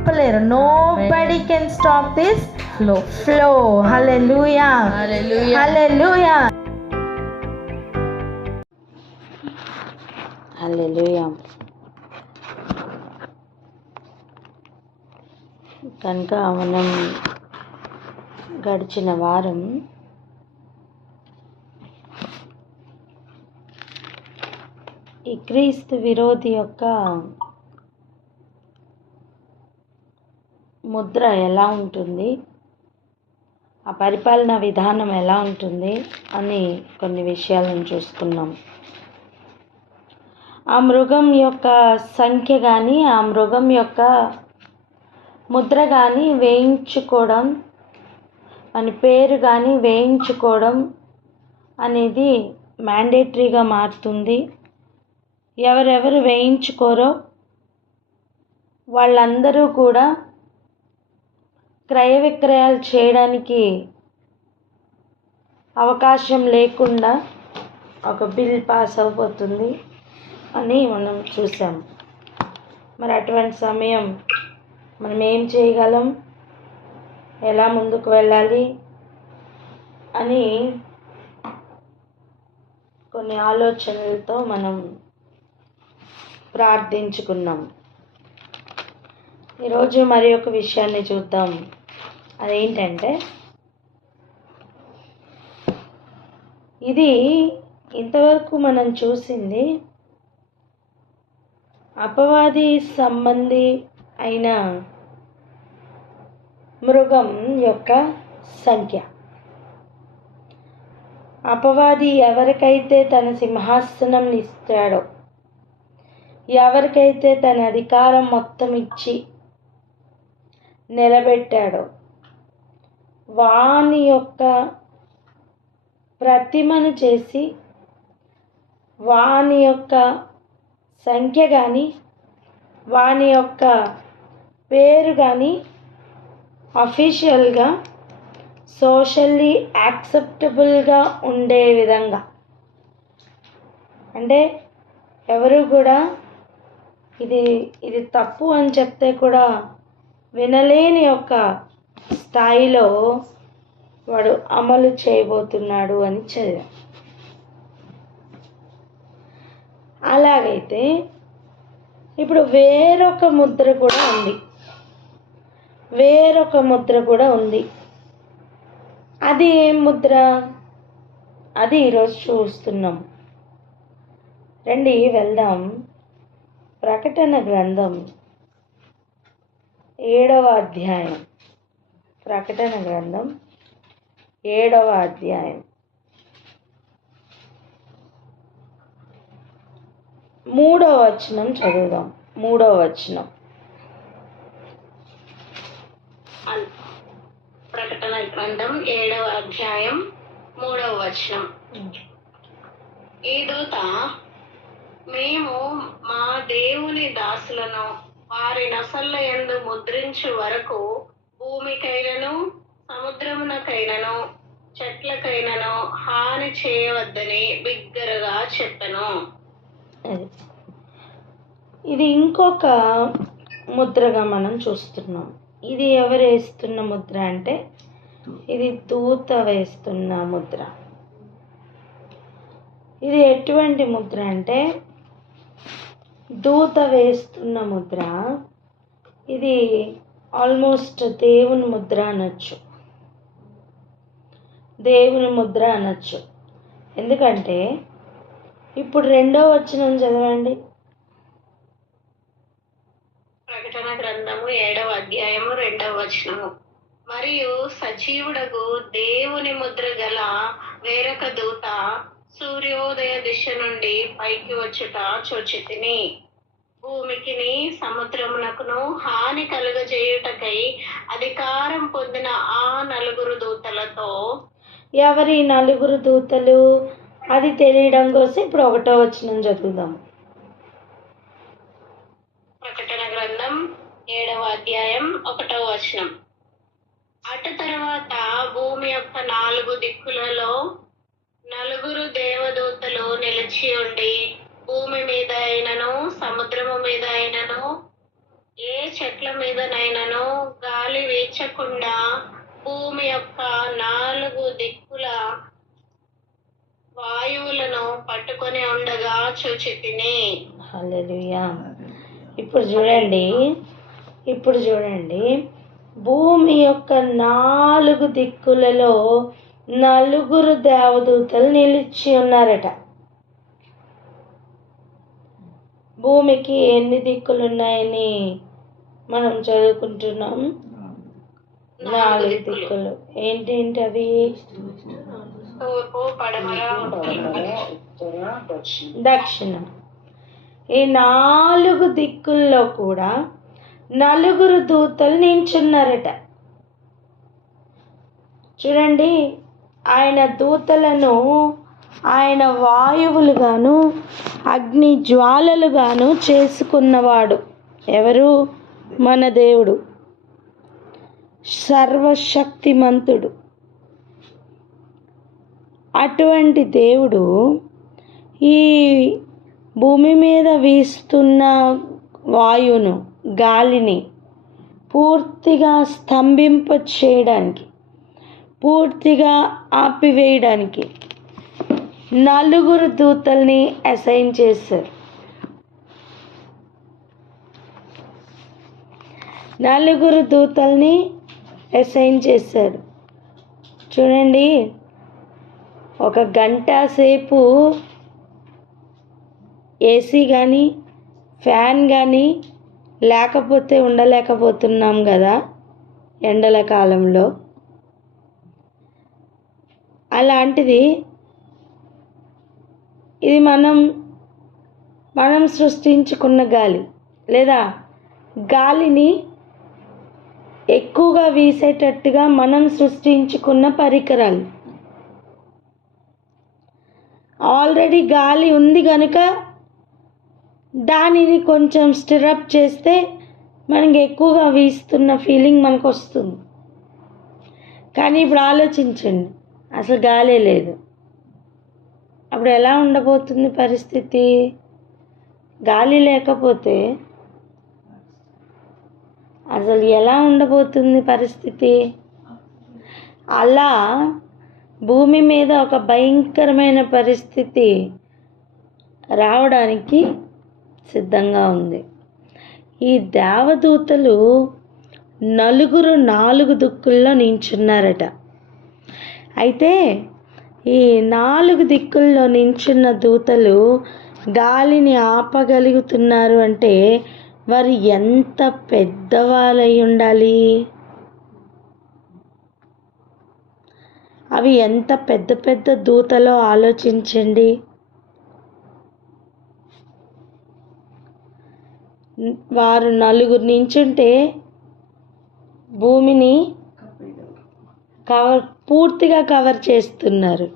ఆపలేరు. Nobody can stop this flow. Hallelujah, hallelujah, hallelujah. కనుక మనం గడిచిన వారం ఈ క్రీస్తు విరోధి యొక్క ముద్ర ఎలా ఉంటుంది, ఆ పరిపాలన విధానం ఎలా ఉంటుంది అని కొన్ని విషయాలను చూసుకున్నాం. ఆ మృగం యొక్క సంఖ్య కానీ, ఆ మృగం యొక్క ముద్ర కానీ వేయించుకోవడం, అని పేరు కానీ వేయించుకోవడం అనేది మ్యాండేటరీగా మారుతుంది. ఎవరెవరు వేయించుకోరో వాళ్ళందరూ కూడా క్రయ విక్రయాలు చేయడానికి అవకాశం లేకుండా ఒక బిల్ పాస్ అయిపోతుంది అని మనం చూసాం. మరి అటువంటి సమయం మనం ఏం చేయగలం, ఎలా ముందుకు వెళ్ళాలి అని కొన్ని ఆలోచనలతో మనం ప్రార్థించుకున్నాం. ఈరోజు మరి ఒక విషయాన్ని చూద్దాం. అదేంటంటే, ఇది ఇంతవరకు మనం చూసింది అపవాది సంబంధి అయిన మృగం యొక్క సంఖ్య. అపవాది ఎవరికైతే తన సింహాసనం ఇస్తాడో, ఎవరికైతే తన అధికారం మొత్తం ఇచ్చి నిలబెట్టాడో, వాని యొక్క ప్రతిమను చేసి వాని యొక్క సంఖ్య కానీ, వాని యొక్క పేరు కానీ అఫీషియల్గా సోషల్లీ యాక్సెప్టబుల్గా ఉండే విధంగా, అంటే ఎవరు కూడా ఇది తప్పు అని చెప్తే కూడా వినలేని యొక్క స్థాయిలో వాడు అమలు చేయబోతున్నాడు అని చదివాం. అలాగైతే ఇప్పుడు వేరొక ముద్ర కూడా ఉంది. అది ఏం ముద్ర? అది ఈరోజు చూస్తున్నాం. రండి వెళ్దాం. ప్రకటన గ్రంథం 7వ అధ్యాయం. ప్రకటన గ్రంథం 7వ అధ్యాయం 3వ వచనం చదువుదాం. 3వ వచనం. ప్రకటన గ్రంథం 7వ అధ్యాయం 3వ వచనం. ఈ దూత, మేము మా దేవుని దాసులను వారి నసళ్ళ యందు ముద్రించు వరకు భూమికైనను సముద్రమునకైనను చెట్లకైనను హాని చేయవద్దని బిగ్గరగా చెప్పెను. ఇది ఇంకొక ముద్రగా మనం చూస్తున్నాం. ఇది ఎవరు వేస్తున్న ముద్ర అంటే, ఇది దూత వేస్తున్న ముద్ర. ఇది ఎటువంటి ముద్ర అంటే, దూత వేస్తున్న ముద్ర. ఇది ఆల్మోస్ట్ దేవుని ముద్ర అనొచ్చు. ఎందుకంటే ఇప్పుడు 2వ వచనం చదవండి. ప్రకటన గ్రంథము 7వ అధ్యాయము 2వ వచనము. మరియు సజీవుడగు దేవుని ముద్ర గల వేరొక దూత సూర్యోదయ దిశ నుండి పైకి వచ్చుట చూచితిని. భూమికిని సముద్రమునకును హాని కలుగజేయుటకై అధికారం పొందిన ఆ 4 దూతలతో. ఎవరి 4 దూతలు? అది తెలియడం కోసం ఇప్పుడు 1వ వచనం చదువుదాం. ప్రకటన గ్రంథం 7వ అధ్యాయం 1వ వచనం. అటు తర్వాత భూమి యొక్క 4 దిక్కులలో 4 దేవదూతలు నిలిచి ఉండి భూమి మీద అయినను సముద్రము మీద అయినను ఏ చెట్ల మీదనైనాను గాలి వీచకుండా భూమి యొక్క 4 దిక్కుల వాయువులను పట్టుకొని ఉండగా చూచితిని. హల్లెలూయా. ఇప్పుడు చూడండి భూమి యొక్క 4 దిక్కులలో 4 దేవదూతలు నిలిచి ఉన్నారట. భూమికి ఎన్ని దిక్కులు ఉన్నాయని మనం చదువుకుంటున్నాం? 4 దిక్కులు. ఏంటేంటి అవి? తూర్పు, పడమర, దక్షిణం. ఈ 4 దిక్కుల్లో కూడా 4 దూతలు నించున్నారట. చూడండి, ఆయన దూతలను ఆయన వాయువులుగాను అగ్ని జ్వాలలుగాను చేసుకున్నవాడు ఎవరు? మన దేవుడు, సర్వశక్తిమంతుడు. అటువంటి దేవుడు ఈ భూమి మీద వీస్తున్న వాయువును, గాలిని పూర్తిగా స్తంభింప చేయడానికి, పూర్తిగా ఆపివేయడానికి 4 దూతల్ని అసైన్ చేశారు. 4 దూతల్ని అసైన్ చేశారు. చూడండి, ఒక గంట సేపు ఏసీ కానీ ఫ్యాన్ కానీ లేకపోతే ఉండలేకపోతున్నాం కదా ఎండల కాలంలో. అలాంటిది ఇది మనం సృష్టించుకున్న గాలి, లేదా గాలిని ఎక్కువగా వీసేటట్టుగా మనం సృష్టించుకున్న పరికరాలు. ఆల్రెడీ గాలి ఉంది కనుక దానిని కొంచెం స్టిరప్ చేస్తే మనకి ఎక్కువగా వీస్తున్న ఫీలింగ్ మనకు వస్తుంది. కానీ ఇప్పుడు ఆలోచించండి, అసలు గాలే లేదు. అప్పుడు ఎలా ఉండబోతుంది పరిస్థితి? గాలి లేకపోతే అసలు ఎలా ఉండబోతుంది పరిస్థితి? అలా భూమి మీద ఒక భయంకరమైన పరిస్థితి రావడానికి సిద్ధంగా ఉంది. ఈ దేవదూతలు 4 దిక్కుల్లో నించున్నారట. అయితే ఈ 4 దిక్కుల్లో నించున్న దూతలు గాలిని ఆపగలుగుతున్నారు అంటే వారు ఎంత పెద్దవాళ్ళై ఉండాలి? అవి ఎంత పెద్ద పెద్ద దూతలో ఆలోచించండి. వారు 4 నించుంటే భూమిని పూర్తిగా కవర్ చేస్తున్నారు.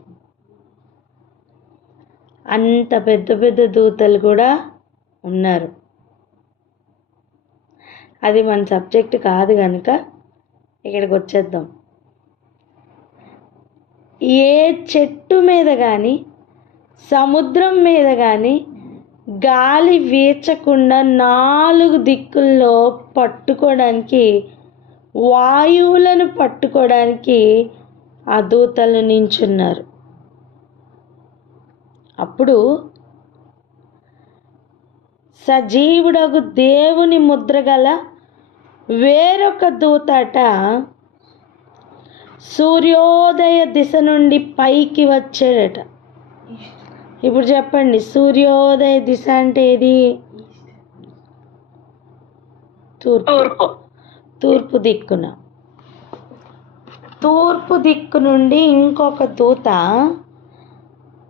అంత పెద్ద పెద్ద దూతలు కూడా ఉన్నారు. అది మన సబ్జెక్ట్ కాదు కనుక ఇక్కడికి వచ్చేద్దాం. ఏ చెట్టు మీద కానీ సముద్రం మీద కానీ గాలి వీచకుండా 4 దిక్కుల్లో పట్టుకోవడానికి, వాయువులను పట్టుకోవడానికి ఆ దూతలు నించున్నారు. అప్పుడు సజీవుడగు దేవుని ముద్ర గల వేరొక దూతట సూర్యోదయ దిశ నుండి పైకి వచ్చాడట. ఇప్పుడు చెప్పండి, సూర్యోదయ దిశ అంటే ఏది? తూర్పు దిక్కున. తూర్పు దిక్కు నుండి ఇంకొక దూత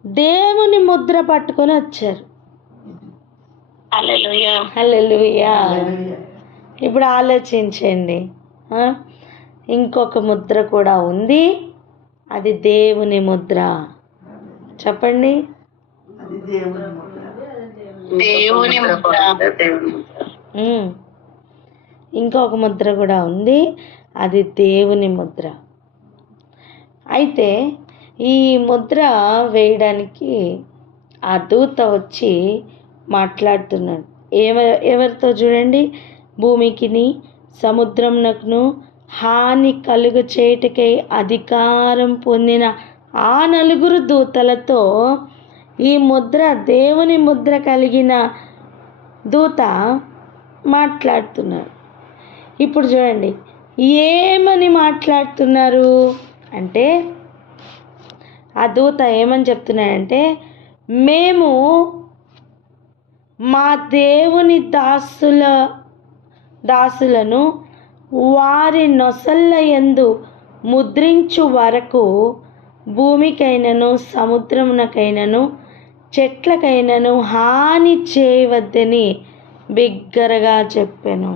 దేవుని ముద్ర పట్టుకొని వచ్చారు. హల్లెలూయా. ఇప్పుడు ఆలోచించండి, ఇంకొక ముద్ర కూడా ఉంది, అది దేవుని ముద్ర. చెప్పండి, ఇంకొక ముద్ర కూడా ఉంది, అది దేవుని ముద్ర. అయితే ఈ ముద్ర వేయడానికి ఆ దూత వచ్చి మాట్లాడుతున్నాడు. ఎవరితో? చూడండి, భూమికిని సముద్రమునకును హాని కలుగు చేయుటకై అధికారం పొందిన ఆ 4 దూతలతో ఈ ముద్ర, దేవుని ముద్ర కలిగిన దూత మాట్లాడుతున్నారు. ఇప్పుడు చూడండి ఏమని మాట్లాడుతున్నారు అంటే, ఆ దూత ఏమని చెప్తున్నాడంటే, మేము మా దేవుని దాసులను వారి నొసళ్ళ యందు ముద్రించు వరకు భూమికైనను సముద్రమునకైనను చెట్లకైనను హాని చేయవద్దని బిగ్గరగా చెప్పాను.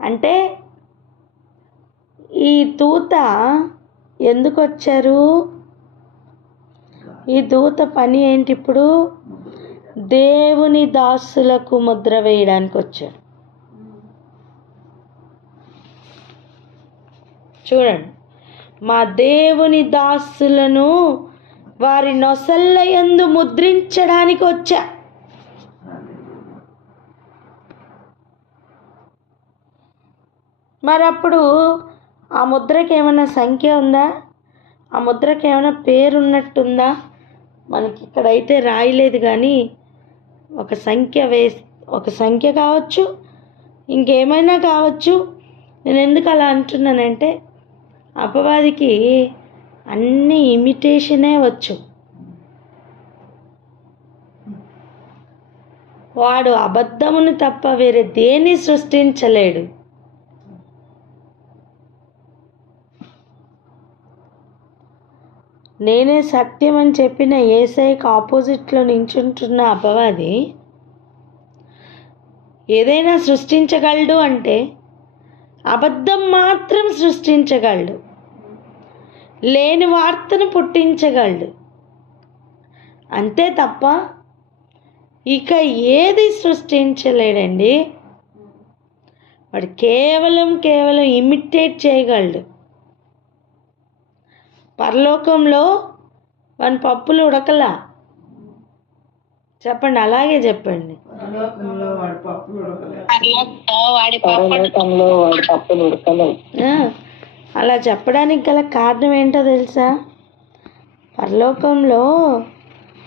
అంటే ఈ దూత ఎందుకు వచ్చారు? ఈ దూత పని ఏంటి? ఇప్పుడు దేవుని దాసులకు ముద్ర వేయడానికి వచ్చారు. చూడండి, మా దేవుని దాసులను వారి నొసళ్ళ యందు ముద్రించడానికి వచ్చా. మరి అప్పుడు ఆ ముద్రకి ఏమైనా సంఖ్య ఉందా? ఆ ముద్రకి ఏమైనా పేరు ఉన్నట్టుందా? మనకి ఇక్కడైతే రాయలేదు, కానీ ఒక సంఖ్య కావచ్చు, ఇంకేమైనా కావచ్చు. నేను ఎందుకు అలా అంటున్నానంటే, అపవాదికి అన్ని ఇమిటేషనే వచ్చు. వాడు అబద్ధమును తప్ప వేరే దేన్ని సృష్టించలేడు. నేనే సత్యం అని చెప్పిన యేసయ్యకు ఆపోజిట్లో నించుంటున్న అపవాది ఏదైనా సృష్టించగలడు అంటే అబద్ధం మాత్రం సృష్టించగలడు, లేని వార్తను పుట్టించగలడు, అంతే తప్ప ఇక ఏది సృష్టించలేడండి. వాడు కేవలం ఇమిటేట్ చేయగలడు. పరలోకంలో వాని పప్పులు ఉడకలా. చెప్పండి, అలాగే చెప్పండి. అలా చెప్పడానికి గల కారణం ఏంటో తెలుసా? పరలోకంలో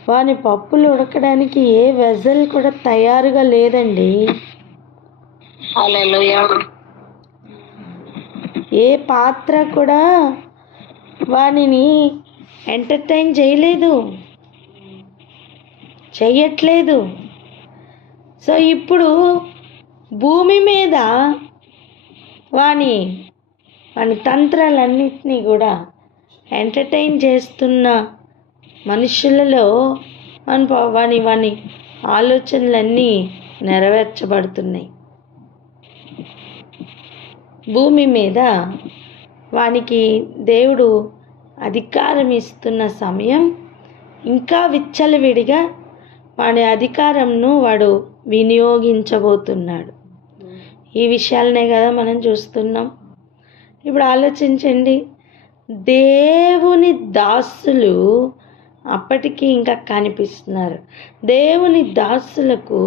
వాని పప్పులు ఉడకడానికి ఏ వెజల్ కూడా తయారుగా లేదండి. ఏ పాత్ర కూడా వానిని ఎంటర్టైన్ చెయ్యట్లేదు. సో ఇప్పుడు భూమి మీద వాని తంత్రాలన్నింటినీ కూడా ఎంటర్టైన్ చేస్తున్న మనుషులలో వాని ఆలోచనలన్నీ నెరవేర్చబడుతున్నాయి. భూమి మీద వానికి దేవుడు అధికారం ఇస్తున్న సమయం ఇంకా విచ్చలవిడిగా వాడి అధికారంను వాడు వినియోగించబోతున్నాడు. ఈ విషయాలనే కదా మనం చూస్తున్నాం. ఇప్పుడు ఆలోచించండి, దేవుని దాసులు అప్పటికి ఇంకా కనిపిస్తున్నారు. దేవుని దాసులకు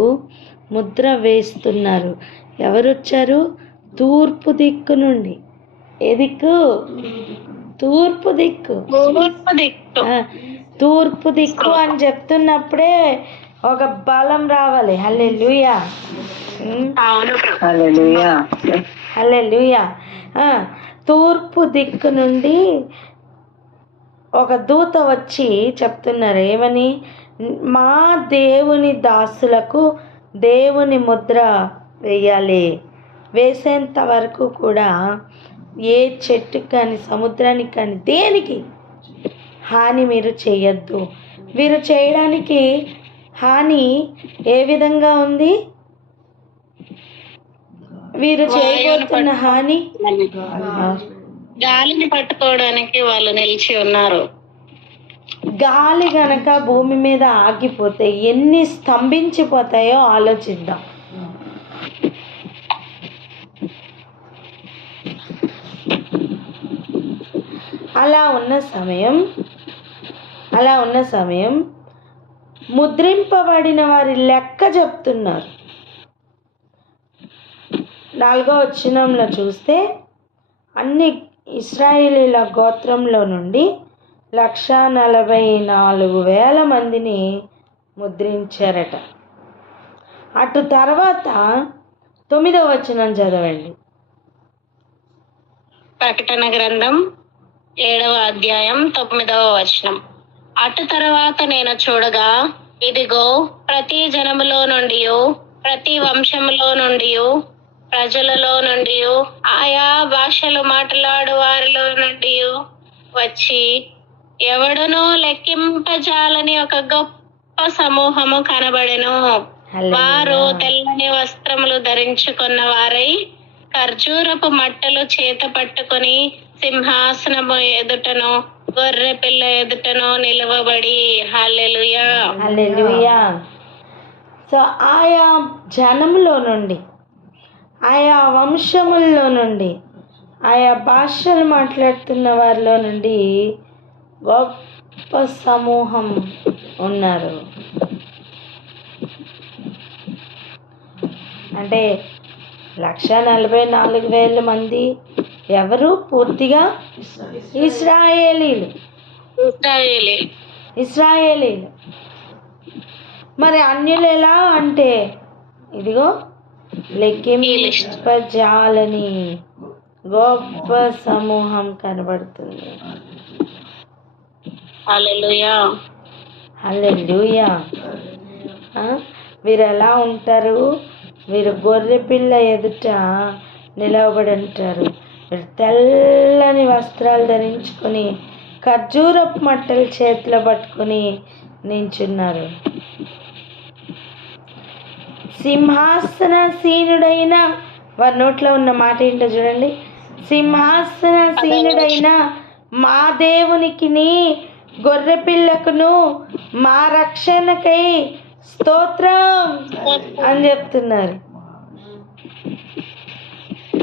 ముద్ర వేస్తున్నారు. ఎవరు వచ్చారు? తూర్పు దిక్కు నుండి. ఏ దిక్కు? తూర్పు దిక్కు. తూర్పు దిక్కు అని చెప్తున్నప్పుడే ఒక బలం రావాలి. హల్లెలూయా, హల్లెలూయా. తూర్పు దిక్కు నుండి ఒక దూత వచ్చి చెప్తున్నారు. ఏమని? మా దేవుని దాసులకు దేవుని ముద్ర వేయాలి. వేసేంత వరకు కూడా ఏ చెట్టుకి కానీ సముద్రానికి కానీ దేనికి హాని మీరు చేయొద్దు. వీరు చేయడానికి హాని ఏ విధంగా ఉంది? వీరు చేయబోతున్న హాని గాలిని పట్టుకోవడానికి వాళ్ళు నిలిచి ఉన్నారు. గాలి గనక భూమి మీద ఆగిపోతే ఎన్ని స్తంభించిపోతాయో ఆలోచిద్దాం. అలా ఉన్న సమయం ముద్రింపబడిన వారి లెక్క చెప్తున్నారు. 4వ వచనంలో చూస్తే అన్ని ఇశ్రాయేలీల గోత్రంలో నుండి 1,44,000 మందిని ముద్రించారట. అటు తర్వాత 9వ వచనం చదవండి. ప్రకటన గ్రంథం 7వ అధ్యాయం 9వ వచనం. అటు తర్వాత నేను చూడగా, ఇదిగో, ప్రతి జనములో నుండి, ప్రతి వంశములో నుండి, ప్రజలలో నుండి, ఆయా భాషలు మాట్లాడు వారిలో నుండి వచ్చి ఎవడునూ లెక్కింపజాలని ఒక గొప్ప సమూహము కనబడెను. వారు తెల్లని వస్త్రములు ధరించుకున్న వారై ఖర్జూరపు మట్టలు చేత పట్టుకొని సింహాసనము ఎదుటను గొర్రె పిల్ల ఎదుటను నిలవబడి హల్లెలూయా హల్లెలూయా. సో ఆయా జనములో నుండి, ఆయా వంశముల్లో నుండి, ఆయా భాషలు మాట్లాడుతున్న వారిలో నుండి గొప్ప సమూహం ఉన్నారు. అంటే 1,44,000 మంది ఎవరు? పూర్తిగా ఇశ్రాయేలీలు. మరి అన్యులు ఎలా అంటే, ఇదిగో లెక్కింపజాలని గొప్ప సమూహం కనబడుతుంది. హల్లెలూయా హల్లెలూయా. వీరు ఎలా ఉంటారు? వీరు గొర్రె పిల్ల ఎదుట నిలవబడి ఉంటారు. వీరు తెల్లని వస్త్రాలు ధరించుకొని ఖర్జూరపు మట్టలు చేతిలో పట్టుకొని నించున్నారు. సింహాసనసీనుడైన, వారి నోట్లో ఉన్న మాట ఏంటో చూడండి. సింహాసనసీనుడైన మా దేవునికిని గొర్రె పిల్లకును మా రక్షణకై స్తోత్రం అని చెప్తున్నారు.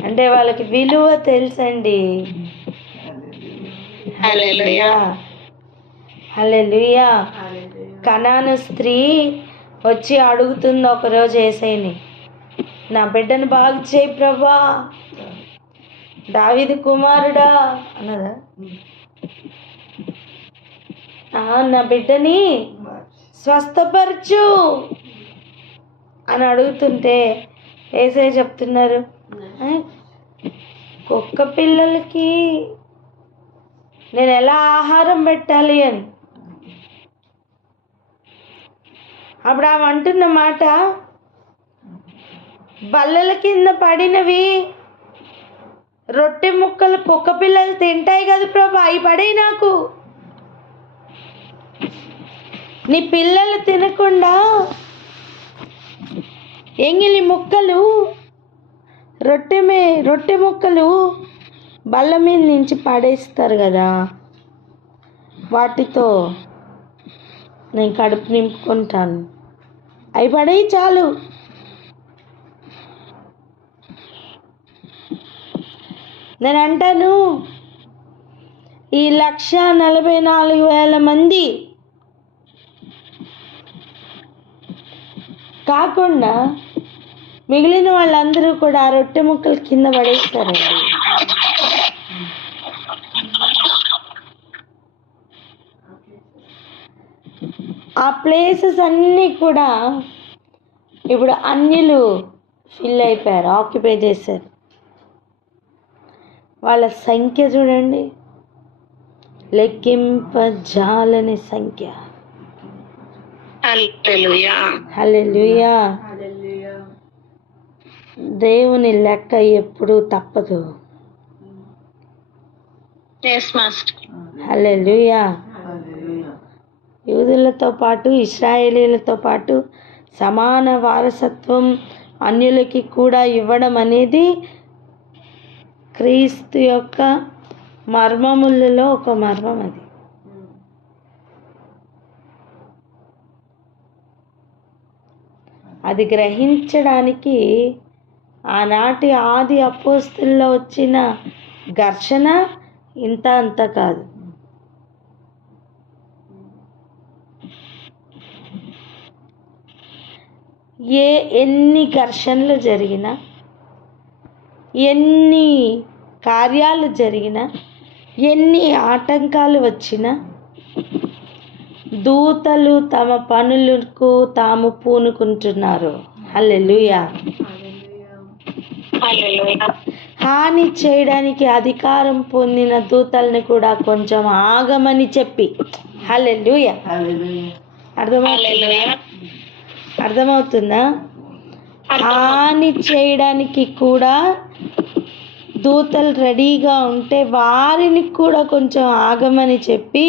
అంటే వాళ్ళకి విలువ తెలుసండి. హల్లెలూయా హల్లెలూయా. కనాను స్త్రీ వచ్చి అడుగుతుంది ఒకరోజు యేసయ్యని, నా బిడ్డను బాగు చేయి ప్రభా, దావీదు కుమారుడా అన్నదా, నా బిడ్డని స్వస్థపరచు అని అడుగుతుంటే యేసయ్య చెప్తున్నారు, కుక్క పిల్లలకి నేను ఎలా ఆహారం పెట్టాలి అని. అప్పుడు ఆమె అంటున్న మాట, బల్లల కింద పడినవి రొట్టె ముక్కలు కుక్క పిల్లలు తింటాయి కదా ప్రభా, అవి పడే నాకు. నీ పిల్లలు తినకుండా ఎంగిలి ముక్కలు, రొట్టె ముక్కలు బల్ల మీద నుంచి పడేస్తారు కదా, వాటితో నేను కడుపు నింపుకుంటాను, అవి పడేయి చాలు. నేను అంటాను, ఈ 1,44,000 మంది కాకుండా మిగిలిన వాళ్ళందరూ కూడా ఆ రొట్టె ముక్కలు కింద పడేస్తారండి. ఆ ప్లేసెస్ అన్నీ కూడా ఇప్పుడు అన్యులు ఫిల్ అయిపోయారు, ఆక్యుపై చేశారు. వాళ్ళ సంఖ్య చూడండి, లెక్కింపజాలని సంఖ్య. హల్లెలూయా హల్లెలూయా. దేవుని లెక్క ఎప్పుడూ తప్పదు. హల్లెలూయా. యూదులతో పాటు ఇశ్రాయేలీలతో పాటు సమాన వారసత్వం అన్యులకి కూడా ఇవ్వడం అనేది క్రీస్తు యొక్క మర్మములలో ఒక మర్మం. అది గ్రహించడానికి ఆనాటి ఆది అపోస్తుల్లో వచ్చిన ఘర్షణ ఇంత అంత కాదు. ఎన్ని ఘర్షణలు జరిగినా, ఎన్ని కార్యాలు జరిగినా, ఎన్ని ఆటంకాలు వచ్చినా దూతలు తమ పనులకు తాము పూనుకుంటున్నారు. హల్లెలూయా. హల్లెలూయా. హాని చేయడానికి అధికారం పొందిన దూతల్ని కూడా కొంచెం ఆగమని చెప్పి, హల్లెలూయా, హల్లెలూయా. అర్థమవుతుందా? హాని చేయడానికి కూడా దూతలు రెడీగా ఉంటే వారిని కూడా కొంచెం ఆగమని చెప్పి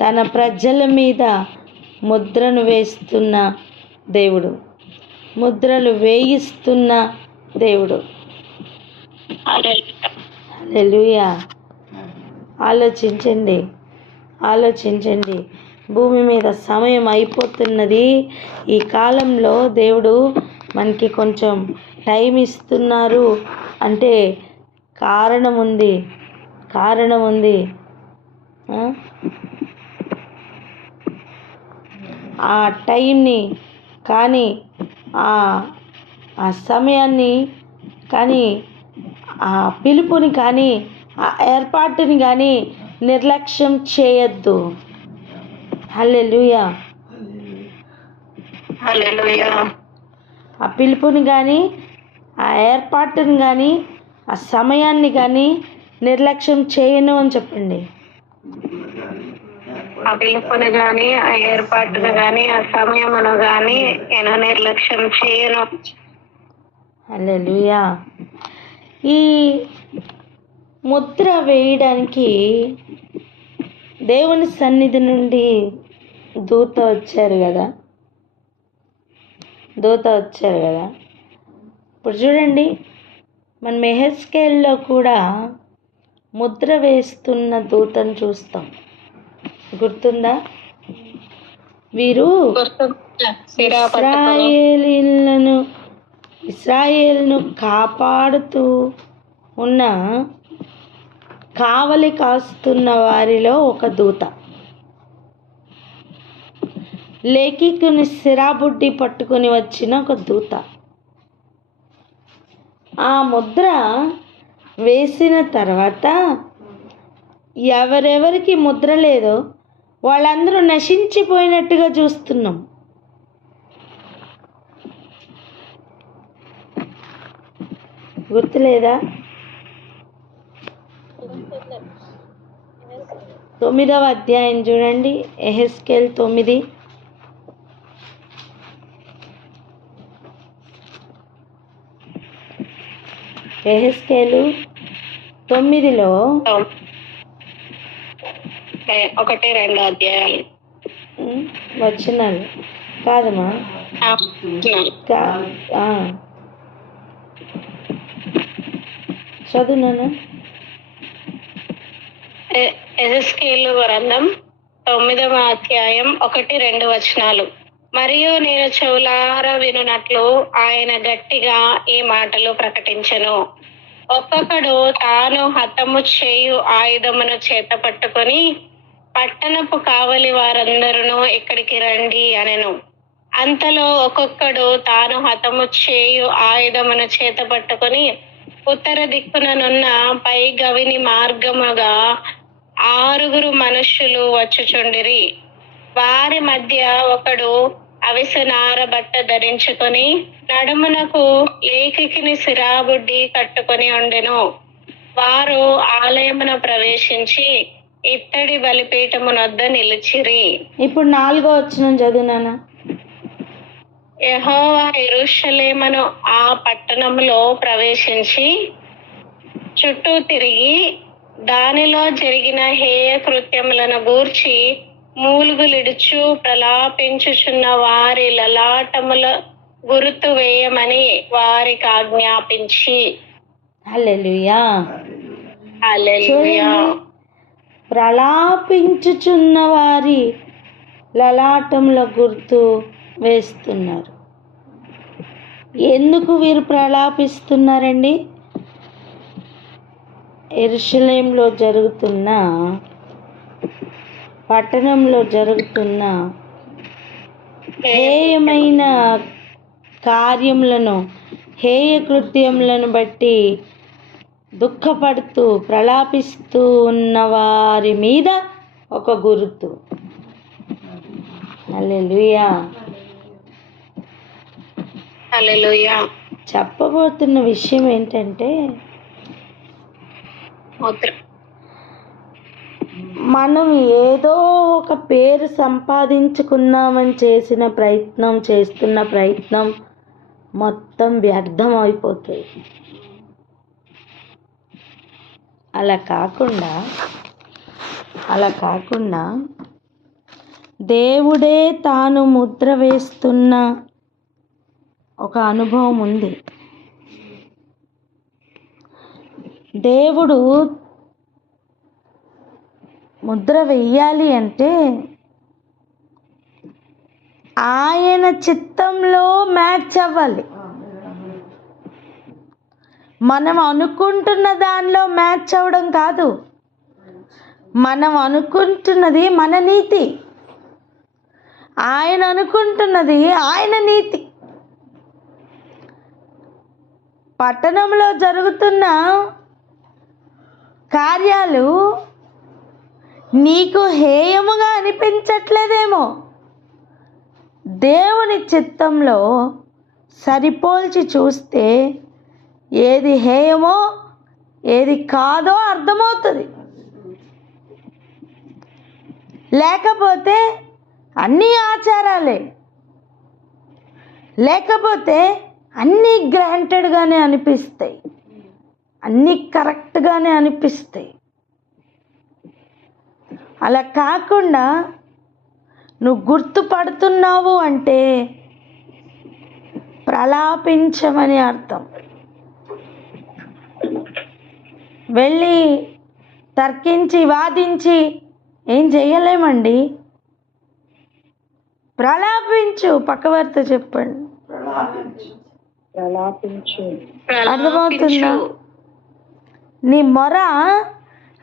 తన ప్రజల మీద ముద్రను వేస్తున్న దేవుడు, ముద్రలు వేయిస్తున్న దేవుడు. హల్లెలూయా. ఆలోచించండి. భూమి మీద సమయం అయిపోతున్నది. ఈ కాలంలో దేవుడు మనకి కొంచెం టైం ఇస్తున్నారు అంటే కారణం ఉంది. ఆ టైంని కానీ, ఆ సమయాన్ని కానీ, ఆ పిలుపుని కానీ, ఆ ఏర్పాటుని కానీ నిర్లక్ష్యం చేయొద్దు. హల్లెలూయా. హల్లెలూయా. ఆ పిలుపుని కానీ, ఆ ఏర్పాటుని కానీ, ఆ సమయాన్ని కానీ నిర్లక్ష్యం చేయను అని చెప్పండి. ఆ పిలుపుని కానీ, ఆ ఏర్పాటును కానీ, ఆ సమయమును కానీ నేను నిర్లక్ష్యం చేయను. హల్లెలూయా. ఈ ముద్ర వేయడానికి దేవుని సన్నిధి నుండి దూత వచ్చారు కదా. ఇప్పుడు చూడండి, మన యెహెజ్కేలులో కూడా ముద్ర వేస్తున్న దూతను చూస్తాం. గుర్తుందా? వీరు ఇశ్రాయేలును కాపాడుతూ ఉన్న కావలి కాస్తున్న వారిలో ఒక దూత. లేఖికుని సిరాబుడ్డి పట్టుకొని వచ్చిన ఒక దూత. ఆ ముద్ర వేసిన తర్వాత ఎవరెవరికి ముద్ర లేదో వాళ్ళందరూ నశించిపోయినట్టుగా చూస్తున్నాం. గుర్తులేదా? 9వ అధ్యాయం చూడండి, యెహెజ్కేలు 9. యెహెజ్కేలు 9లో 1-2 అధ్యాయాలు వచనాలు కాదమ్మా. చదువునా? యెహెజ్కేలు గ్రంథం 9వ అధ్యాయం 1-2 వచనాలు. మరియు నేను చెవులారా వినున్నట్లు ఆయన గట్టిగా ఈ మాటలు ప్రకటించెను. ఒక్కొక్కడు తాను హతము చేయు ఆయుధమును చేత పట్టుకొని పట్టణపు కావలి వారందరూ ఇక్కడికి రండి అనెను. అంతలో ఒక్కొక్కడు తాను హతము చేయు ఆయుధమును చేత పట్టుకొని ఉత్తర దిక్కుననున్న పై గవిని మార్గముగా 6 మనుష్యులు వచ్చుచుండిరి. వారి మధ్య ఒకడు అవిసెనార బట్ట ధరించుకొని నడుమునకు లేఖికిని సిరాబుడ్డి కట్టుకొని ఉండెను. వారు ఆలయమున ప్రవేశించి ఇత్తడి బలిపీఠమునొద్ద నిలిచిరి. ఇప్పుడు 4వ వచనం చదువునా? యెహోవా యెరూషలేమును ఆ పట్టణంలో ప్రవేశించి చుట్టూ తిరిగి దానిలో జరిగిన హేయ కృత్యములను గూర్చి మూలుగులిడుచు ప్రలాపించుచున్న వారి లలాటముల గుర్తు వేయమని వారికి ఆజ్ఞాపించి. హల్లెలూయా. హల్లెలూయా. ప్రలాపించుచున్న వారి లలాటముల గుర్తు వేస్తున్నారు. ఎందుకు వీరు ప్రలాపిస్తున్నారండి? యెరూషలేములో జరుగుతున్న, పట్టణంలో జరుగుతున్న హేయమైన కార్యములను, హేయ కృత్యములను బట్టి దుఃఖపడుతూ ప్రలాపిస్తూ ఉన్న వారి మీద ఒక గుర్తు. హల్లెలూయా. హల్లెలూయా. చెప్పబోతున్న విషయం ఏంటంటే, ముద్ర. మనం ఏదో ఒక పేరు సంపాదించుకుందామని చేస్తున్న ప్రయత్నం మొత్తం వ్యర్థం అయిపోతుంది. అలా కాకుండా దేవుడే తాను ముద్ర వేస్తున్న ఒక అనుభవం ఉంది. దేవుడు ముద్ర వెయ్యాలి అంటే ఆయన చిత్తంలో మ్యాచ్ అవ్వాలి. మనం అనుకుంటున్న దానిలో మ్యాచ్ అవ్వడం కాదు. మనం అనుకుంటున్నది మన నీతి, ఆయన అనుకుంటున్నది ఆయన నీతి. పట్టణంలో జరుగుతున్న కార్యాలు నీకు హేయముగా అనిపించట్లేదేమో, దేవుని చిత్తంలో సరిపోల్చి చూస్తే ఏది హేయమో ఏది కాదో అర్థమవుతుంది. లేకపోతే అన్నీ ఆచారాలే, లేకపోతే అన్నీ గ్రాంటెడ్గానే అనిపిస్తాయి, అన్నీ కరెక్ట్గానే అనిపిస్తాయి. అలా కాకుండా నువ్వు గుర్తుపడుతున్నావు అంటే ప్రలాపించమని అర్థం. వెళ్ళి తర్కించి వాదించి ఏం చేయలేమండి. ప్రలాపించు. పక్కవారితో చెప్పండి, అర్థమవుతుందా? నీ మొర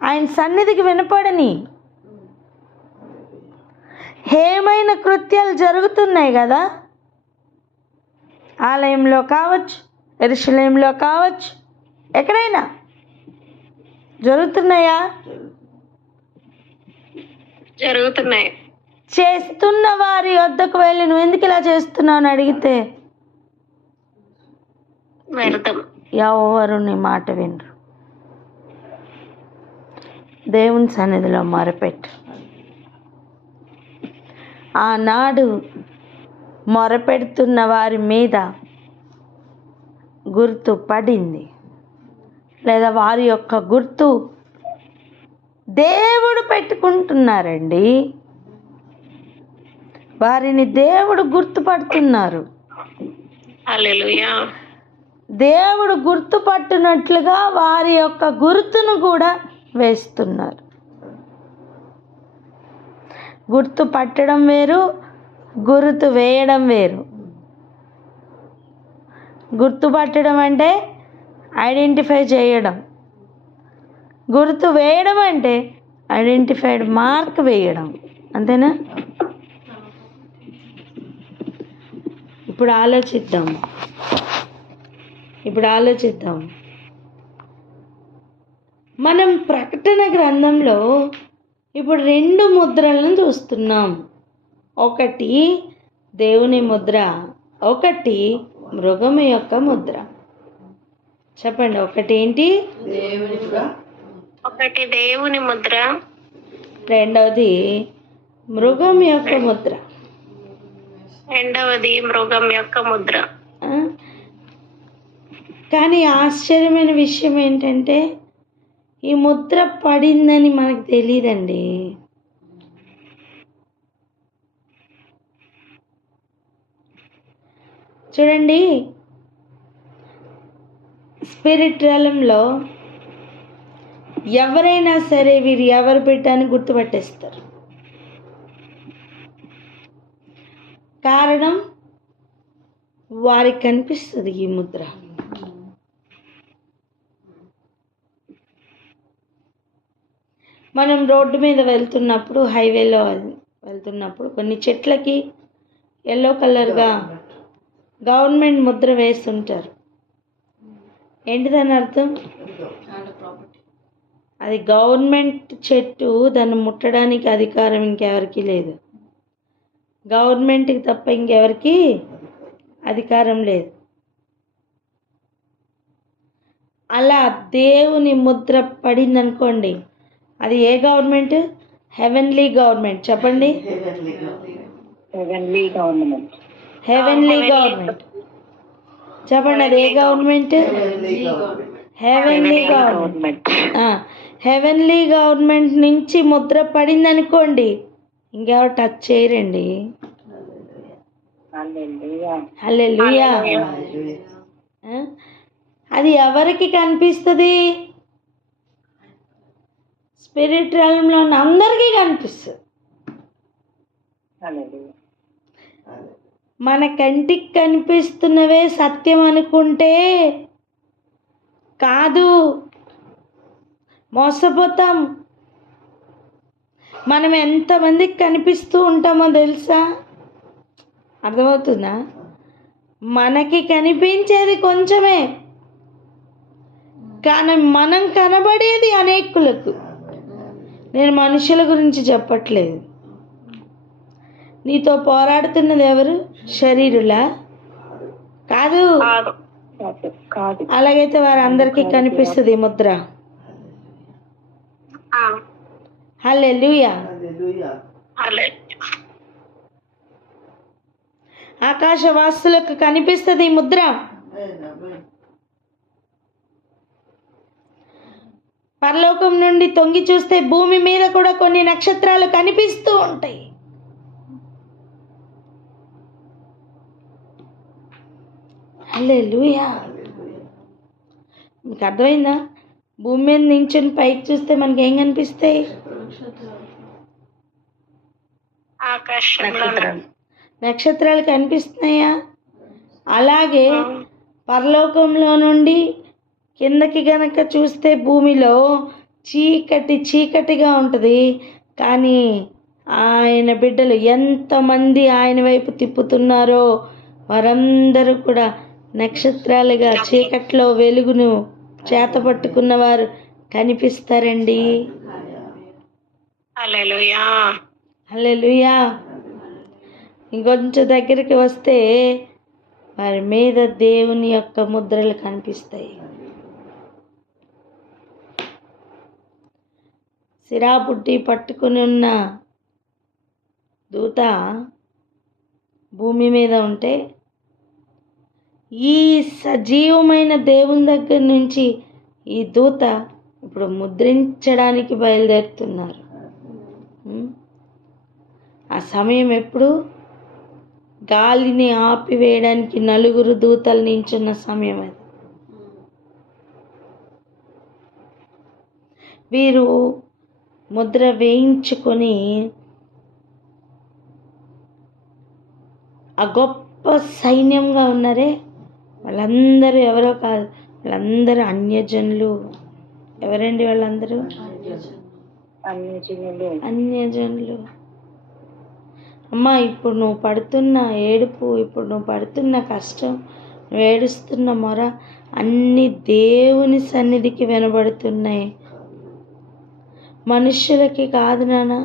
ఆయన సన్నిధికి వినపడని. హేయమైన కృత్యాలు జరుగుతున్నాయి కదా, ఆలయంలో కావచ్చు, యెరూషలేములో కావచ్చు, ఎక్కడైనా జరుగుతున్నాయా? జరుగుతున్నాయి. చేస్తున్న వారి వద్దకు వెళ్ళి నువ్వు ఎందుకు ఇలా చేస్తున్నావు అని అడిగితే ఎవరు నీ మాట వినరు. దేవుని సన్నిధిలో మొరపెట్టు. ఆనాడు మొరపెడుతున్న వారి మీద గుర్తు పడింది, లేదా వారి యొక్క గుర్తు దేవుడు పెట్టుకుంటున్నారండి. వారిని దేవుడు గుర్తుపడుతున్నారు. హల్లెలూయా. దేవుడు గుర్తుపట్టినట్లుగా వారి యొక్క గుర్తును కూడా వేస్తున్నారు. గుర్తు పట్టడం వేరు, గుర్తు వేయడం వేరు. గుర్తుపట్టడం అంటే ఐడెంటిఫై చేయడం, గుర్తు వేయడం అంటే ఐడెంటిఫైడ్ మార్క్ వేయడం. అంతేనా? ఇప్పుడు ఆలోచిద్దాం. మనం ప్రకటన గ్రంథంలో ఇప్పుడు 2 ముద్రలను చూస్తున్నాం. ఒకటి దేవుని ముద్ర, ఒకటి మృగము యొక్క ముద్ర. చెప్పండి, ఒకటి ఏంటి? ఒకటి దేవుని ముద్ర, రెండవది మృగం యొక్క ముద్ర. రెండవది మృగం యొక్క ముద్ర. కానీ ఆశ్చర్యమైన విషయం ఏంటంటే ఈ ముద్ర పడిందని మనకు తెలియదండి. చూడండి, స్పిరిట్ realmలో ఎవరైనా సరే వీరు ఎవరు పెట్టని గుర్తుపట్టేస్తారు. కారణం వారికి కనిపిస్తుంది ఈ ముద్ర. మనం రోడ్డు మీద వెళ్తున్నప్పుడు, హైవేలో వెళ్తున్నప్పుడు కొన్ని చెట్లకి ఎల్లో కలర్గా గవర్నమెంట్ ముద్ర వేస్తుంటారు. ఏంటిదని అర్థం? అది గవర్నమెంట్ చెట్టు, దాన్ని ముట్టడానికి అధికారం ఇంకెవరికి లేదు. గవర్నమెంట్కి తప్ప ఇంకెవరికి అధికారం లేదు. అలా దేవుని ముద్ర పడింది అనుకోండి, అది ఏ గవర్నమెంట్? Heavenly government. చెప్పండి, హెవెన్లీ గవర్నమెంట్. Heavenly government. చెప్పండి, అది ఏ government? Heavenly government. Heavenly government నుంచి ముద్ర పడింది అనుకోండి, ఇంకెవరు టచ్ చేయరండి. హల్లెలూయా. అది ఎవరికి కనిపిస్తుంది? స్పిరిట్ రంగంలో అందరికీ కనిపిస్తుంది. మన కంటికి కనిపిస్తున్నవే సత్యం అనుకుంటే కాదు, మోసపోతాం. మనం ఎంతమందికి కనిపిస్తూ ఉంటామో తెలుసా? అర్థమవుతుందా? మనకి కనిపించేది కొంచెమే, కానీ మనం కనబడేది అనేకులకు. నేను మనుషుల గురించి చెప్పట్లేదు. నీతో పోరాడుతున్నది ఎవరు? శరీరులా? కాదు. అలాగైతే వారందరికీ కనిపిస్తుంది ముద్ర. హల్లెలూయా. ఆకాశవాసులకు కనిపిస్తుంది ఈ ముద్ర. పరలోకం నుండి తొంగి చూస్తే భూమి మీద కూడా కొన్ని నక్షత్రాలు కనిపిస్తూ ఉంటాయి. హల్లెలూయా. మీకు అర్థమైందా? భూమి మీద నించుని పైకి చూస్తే మనకి ఏం కనిపిస్తాయి? నక్షత్రాలు కనిపిస్తున్నాయా? అలాగే పరలోకంలో నుండి కిందకి గనక చూస్తే భూమిలో చీకటిగా ఉంటుంది. కానీ ఆయన బిడ్డలు ఎంతమంది ఆయన వైపు తిప్పుతున్నారో వారందరూ కూడా నక్షత్రాలుగా చీకట్లో వెలుగును చేతపట్టుకున్న వారు కనిపిస్తారండి. హల్లెలూయా. హల్లెలూయా. ఇంకొంచెం దగ్గరికి వస్తే వారి మీద దేవుని యొక్క ముద్రలు కనిపిస్తాయి. సిరాబుడ్డి పట్టుకుని ఉన్న దూత భూమి మీద ఉంటే, ఈ సజీవమైన దేవుని దగ్గర నుంచి ఈ దూత ఇప్పుడు ముద్రించడానికి బయలుదేరుతున్నారు. ఆ సమయం ఎప్పుడు? గాలిని ఆపివేయడానికి 4 దూతలు నించున్న సమయం అది. వీరు ముద్ర వేయించుకొని ఆ గొప్ప సైన్యంగా ఉన్నారే, వాళ్ళందరూ ఎవరో కాదు, వాళ్ళందరూ అన్యజనులు. ఎవరండి వాళ్ళందరూ? అన్యజనులు. అమ్మా, ఇప్పుడు నువ్వు పడుతున్న ఏడుపు, ఇప్పుడు నువ్వు పడుతున్న కష్టం, నువ్వు ఏడుస్తున్న మొర అన్ని దేవుని సన్నిధికి వినబడుతున్నాయి. మనుషులకి కాదు నాన్న,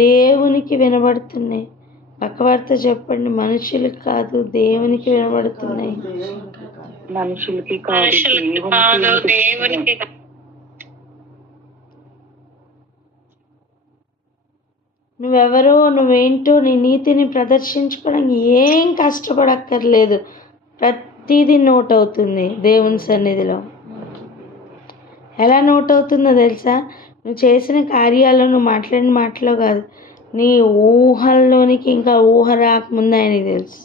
దేవునికి వినబడుతున్నాయి. పక్కవారితో చెప్పండి, మనుషులకి కాదు, దేవునికి వినబడుతున్నాయి. మనుషులకి కాదు, దేవునికి. నువ్వెవరో, నువ్వేంటో, నీ నీతిని ప్రదర్శించుకోవడానికి ఏం కష్టపడక్కర్లేదు. ప్రతిదీ నోట్ అవుతుంది దేవుని సన్నిధిలో. ఎలా నోట్ అవుతుందో తెలుసా? నువ్వు చేసిన కార్యాలు, నువ్వు మాట్లాడిన మాటలో కాదు, నీ ఊహల్లోనికి ఇంకా ఊహ రాకముందు ఆయనకి తెలుసు.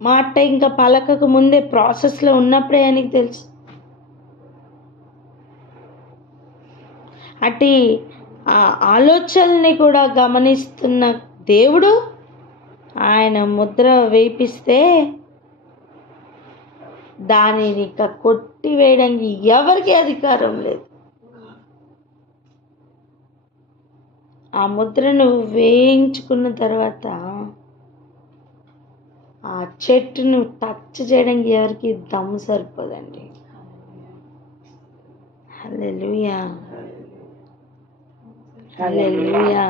మాట ఇంకా పలకకు ముందే ప్రాసెస్లో ఉన్నప్పుడే ఆయనకి తెలుసు. అటు ఆ ఆలోచనల్ని కూడా గమనిస్తున్న దేవుడు ఆయన ముద్ర వేపిస్తే దానిని ఇక కొట్టివేయడానికి ఎవరికి అధికారం లేదు. ఆ ముద్రను వేయించుకున్న తర్వాత ఆ చెట్టును టచ్ చేయడానికి ఎవరికి దమ్ము సరిపోదండి. హల్లెలూయా, హల్లెలూయా.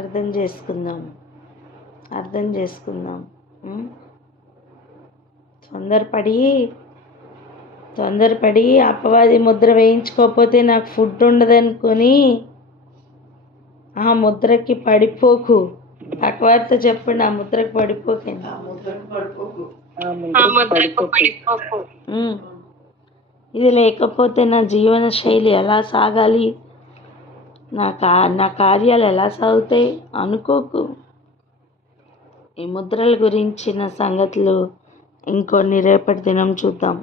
అర్థం చేసుకుందాం. ఉం? తొందరపడి అపవాది ముద్ర వేయించుకోకపోతే నాకు ఫుడ్ ఉండదనుకొని ఆ ముద్రకి పడిపోకు. పక్కవారితో చెప్పండి, ఆ ముద్రకి పడిపోకండి. ఇది లేకపోతే నా జీవన శైలి ఎలా సాగాలి, నా కార్యాలు ఎలా సాగుతాయి అనుకోకు. ఈ ముద్రల గురించిన సంగతులు ఇంకొన్ని రేపటి దినం చూద్దాం.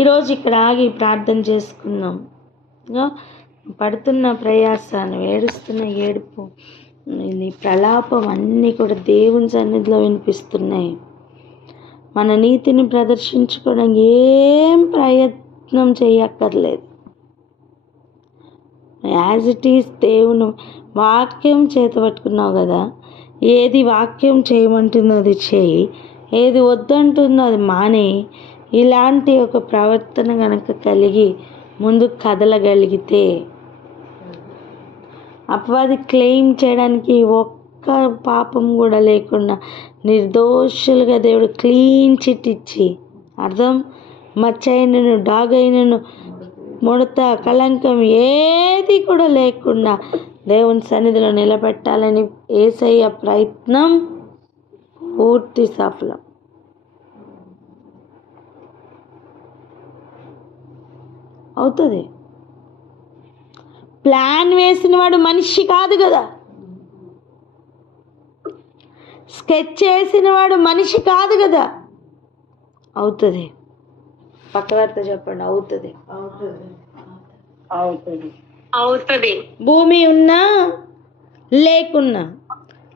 ఈరోజు ఇక్కడ ఆగి ప్రార్థన చేసుకుందాం. పడుతున్న ప్రయాసాన్ని, ఏడుస్తున్న ఏడుపు, నీ ప్రలాపం అన్నీ కూడా దేవుని సన్నిధిలో వినిపిస్తున్నాయి. మన నీతిని ప్రదర్శించుకోవడానికి ఏం ప్రయత్నం చేయక్కర్లేదు. యాజ్ ఇట్ ఈస్ దేవుని వాక్యం చేతపట్టుకున్నావు కదా, ఏది వాక్యం చేయమంటుందో అది చేయి, ఏది వద్దంటుందో అది మానే. ఇలాంటి ఒక ప్రవర్తన కనుక కలిగి ముందుకు కదలగలిగితే అపవాది క్లెయిమ్ చేయడానికి ఒక్క పాపం కూడా లేకుండా నిర్దోషులుగా దేవుడు క్లీన్ చిట్ ఇచ్చి, అర్థం మచ్చైనను డాగైనను ముడత కళంకం ఏది కూడా లేకుండా దేవుని సన్నిధిలో నిలబెట్టాలని యేసయ్య ప్రయత్నం పూర్తి సఫలం. అవుతుంది. ప్లాన్ వేసిన వాడు మనిషి కాదు కదా, స్కెచ్ చేసిన వాడు మనిషి కాదు కదా. అవుతుంది. పక్కవారితో చెప్పండి, అవుతుంది. భూమి ఉన్నా లేకున్నా,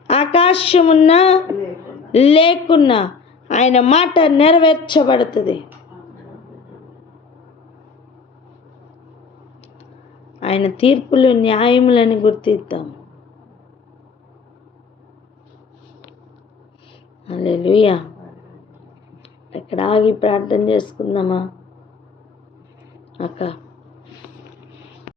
ఆకాశం ఉన్నా లేకున్నా ఆయన మాట నెరవేర్చబడుతుంది. ఆయన తీర్పులు న్యాయములని గుర్తిద్దాం. హల్లెలూయా. ఇక్కడ ఆగి ప్రార్థన చేసుకుందామా అక్క?